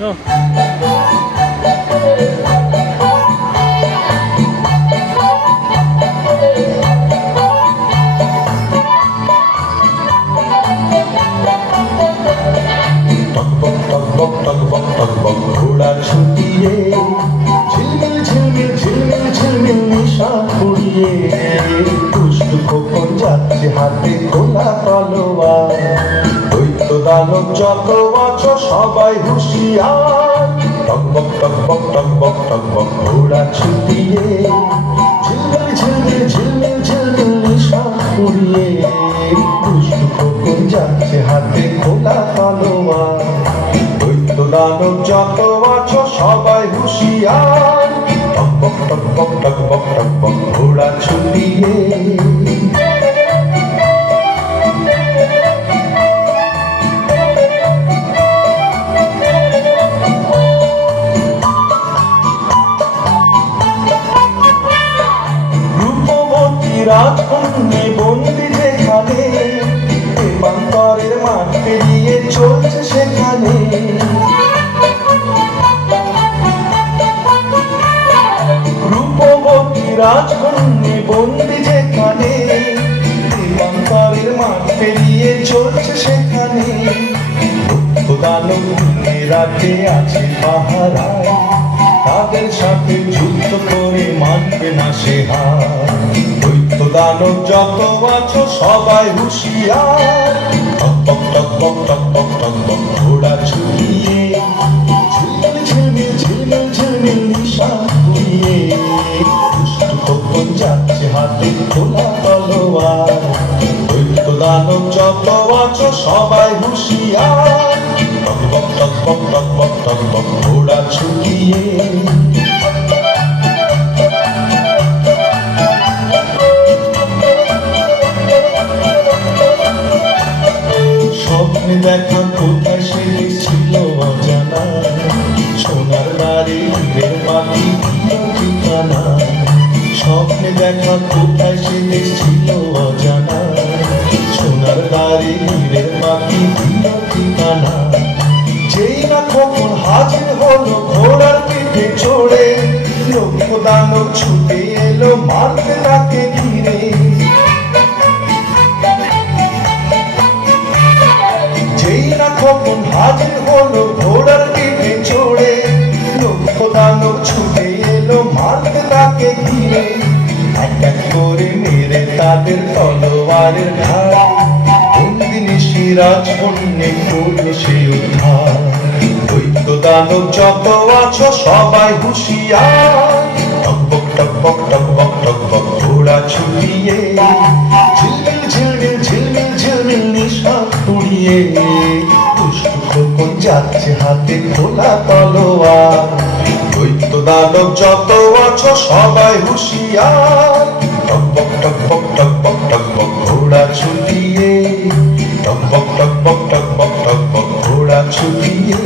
No. ঘোড়া ছুটিয়ে ঝিলমিল ঝিলমিল ঝিলমিল ঝিলমিল নিশা কুড়িয়ে দুষ্টু খোকন যাচ্ছে হাতে খোলা তলোয়ার। দৈত্য দানব যত আছো সবাই হুঁশিয়ার। টকবক টকবক টকবক টকবক ঘোড়া ছুটিয়ে ঝিলমিল ঝিলমিল ঝিলমিল ঝিলমিল নিশা কুড়িয়ে দুষ্টু খোকন যাচ্ছে হাতে খোলা তলোয়ার। দৈত্য দানব যত আছো সবাই হুঁশিয়ার। টকবক টকবক টকবক টকবক ঘোড়া ছুটিয়ে রূপবতী রাজকন্যা বন্দি যেখানে প্রান্তরের মাঠ পেরিয়ে চলছে সেখানে। রূপবতী রাজকন্যা বন্দি যেখানে প্রান্তরের মাঠ পেরিয়ে চলছে সেখানে। দানব রাতে আছে পাহারায়, তাদের সাথে যুদ্ধ করে মানবে না সে হার। দৈত্য দানব যত আছো সবাই হুঁশিয়ার। টকবক টকবক টকবক টকবক ঘোড়া ছুটিয়ে ঝিলমিল ঝিলমিল ঝিলমিল ঝিলমিল নিশা কুড়িয়ে দুষ্টু খোকন যাচ্ছে হাতে খোলা তলোয়ার। দৈত্য দানব যত আছো সবাই হুঁশিয়ার। টকবক টকবক টকবক টকবক ঘোড়া ছুটিয়ে স্বপ্নে দেখা কোথায় সে ছিল অজানা। সোনার বাড়ি হীরের পাখি দিল ঠিকানা। স্বপ্নে দেখা কোথায় সে ছিল অজানা। সোনার বাড়ি হীরের পাখি দিল ঠিকানা। যেই না খোকন হাজির হলো ঘোড়ার পিঠে চড়ে, লক্ষ্য দানব ছুটে এলো মারতে তাকে ঘিরে। যেই না খোকন হাজির হলো ঘোড়ার পিঠে চড়ে, লক্ষ্য দানব ছুটে এলো মারতে তাকে ঘিরে। এক এক করে মেরে তাদের তলোয়ারের ধার বন্দিনী রাজকন্যা করলো সে উদ্ধার। দৈত্য দানব যত আছো সবাই হুঁশিয়ার। টকবক টকবক টকবক টকবক ঘোড়া ছুটিয়ে ঝিলমিল ঝিলমিল ঝিলমিল ঝিলমিল নিশা কুড়িয়ে দুষ্টু খোকন যাচ্ছে হাতে খোলা তলোয়ার। দৈত্য দানব যত আছো সবাই হুঁশিয়ার। টকবক টকবক টকবক টকবক ঘোড়া ছুটিয়ে টকবক টকবক টকবক টকবক ঘোড়া ছুটিয়ে